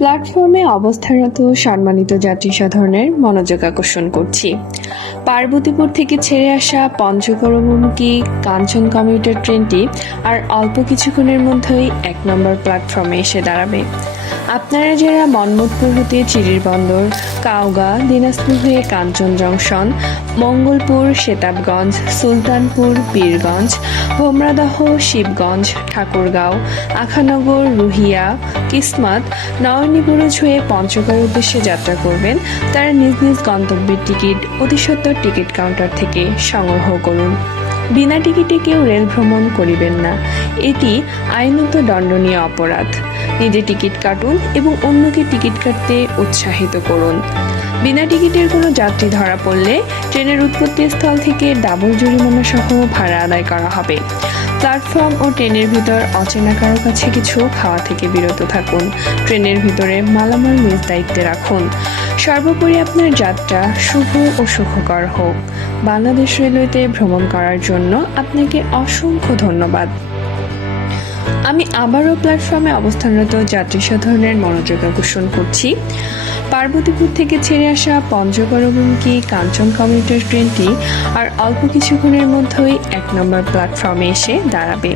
প্ল্যাটফর্মে অবস্থানরত সম্মানিত যাত্রী সাধারণের মনোযোগ আকর্ষণ করছি। পার্বতীপুর থেকে ছেড়ে আসা পঞ্চগড় অভিমুখী কাঞ্চন কমিউটার ট্রেনটি আর অল্প কিছুক্ষণের মধ্যেই ১ নম্বর প্ল্যাটফর্মে এসে দাঁড়াবে। আপনারা যারা মন্মথপুর হতে চিরির বন্দর, কাউগাঁ, দিনাজপুর হয়ে কাঞ্চন জংশন, মঙ্গলপুর, সেতাবগঞ্জ, সুলতানপুর, বীরগঞ্জ, ভোমরাদহ, শিবগঞ্জ, ঠাকুরগাঁও, আখানগর, রুহিয়া, কিসমত, নয়নীবুরুজ হয়ে পঞ্চগড়ের উদ্দেশ্যে যাত্রা করবেন, তারা নিজ নিজ গন্তব্যের টিকিট অতি সত্বর টিকিট কাউন্টার থেকে সংগ্রহ করুন। বিনা টিকিটে কেউ রেল ভ্রমণ করিবেন না, এটি আইনত দণ্ডনীয় অপরাধ। নিজে টিকিট কাটুন এবং অন্যকে টিকিট কাটতে উৎসাহিত করুন। বিনা টিকিটের কোনো যাত্রী ধরা পড়লে ট্রেনের উৎপত্তি স্থল থেকে ডাবল জরিমানা সহ ভাড়া আদায় করা হবে। প্ল্যাটফর্ম ও ট্রেনের ভিতর অচেনা কারো কাছে কিছু খাওয়া থেকে বিরত থাকুন। ট্রেনের ভিতরে মালামাল নিজ দায়িত্বে রাখুন। সর্বোপরি আপনার যাত্রা শুভ ও সুখকর হোক। বাংলাদেশ রেলওয়েতে ভ্রমণ করার জন্য আপনাকে অসংখ্য ধন্যবাদ। আমি আবারও প্ল্যাটফর্মে অবস্থানরত যাত্রী সাধারণের মনোযোগ আকর্ষণ করছি। পার্বতীপুর থেকে ছেড়ে আসা পঞ্চগড় অভিমুখী কাঞ্চন কমিউটার ট্রেনটি আর অল্প কিছুক্ষণের মধ্যেই ১ নম্বর প্ল্যাটফর্মে এসে দাঁড়াবে।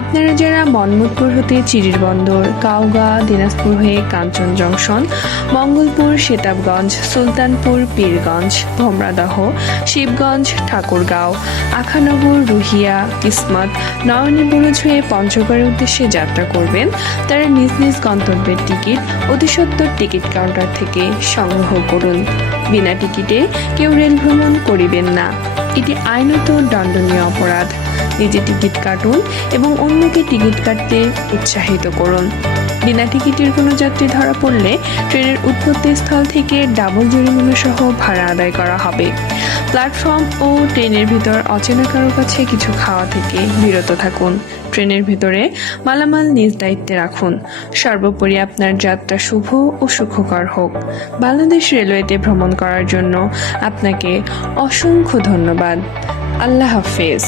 আপনারা যারা মন্মথপুর হতে চিরির বন্দর, কাউগাঁ, দিনাজপুর হয়ে কাঞ্চন জংশন, মঙ্গলপুর, সেতাবগঞ্জ, সুলতানপুর, পীরগঞ্জ, ভোমরাদহ, শিবগঞ্জ, ঠাকুরগাঁও, আখানগর, রুহিয়া, কিসমত, নয়নীবুরুজ হয়ে পঞ্চগড়ের উদ্দেশ্যে যাত্রা করবেন, তারা নিজ নিজ গন্তব্যের টিকিট অতি সত্বর টিকিট কাউন্টার থেকে সংগ্রহ করুন। বিনা টিকিটে কেউ রেল ভ্রমণ করিবেন না, এটি আইনত দণ্ডনীয় অপরাধ। নিজে টিকিট কাটুন এবং অন্যকে টিকিট কাটতে উৎসাহিত করুন। বিনা টিকিটের কোনো যাত্রী ধরা পড়লে ট্রেনের উৎপত্তি স্থল থেকে ডাবল জরিমানা সহ ভাড়া আদায় করা হবে। প্ল্যাটফর্ম ও ট্রেনের ভিতর অচেনা কারো কাছে কিছু খাওয়া থেকে বিরত থাকুন। ট্রেনের ভিতরে মালামাল নিজ দায়িত্বে রাখুন। সর্বোপরি আপনার যাত্রা শুভ ও সুখকর হোক। বাংলাদেশ রেলওয়েতে ভ্রমণ করার জন্য আপনাকে অসংখ্য ধন্যবাদ। আল্লাহ হাফেজ।